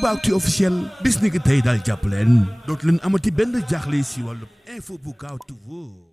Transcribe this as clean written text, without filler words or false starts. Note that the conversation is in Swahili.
Toubactu officiel bis ni ki tey daal jàpp leen dootu leen amati benn jaaxle si wàllu info bu gaaw te wóor.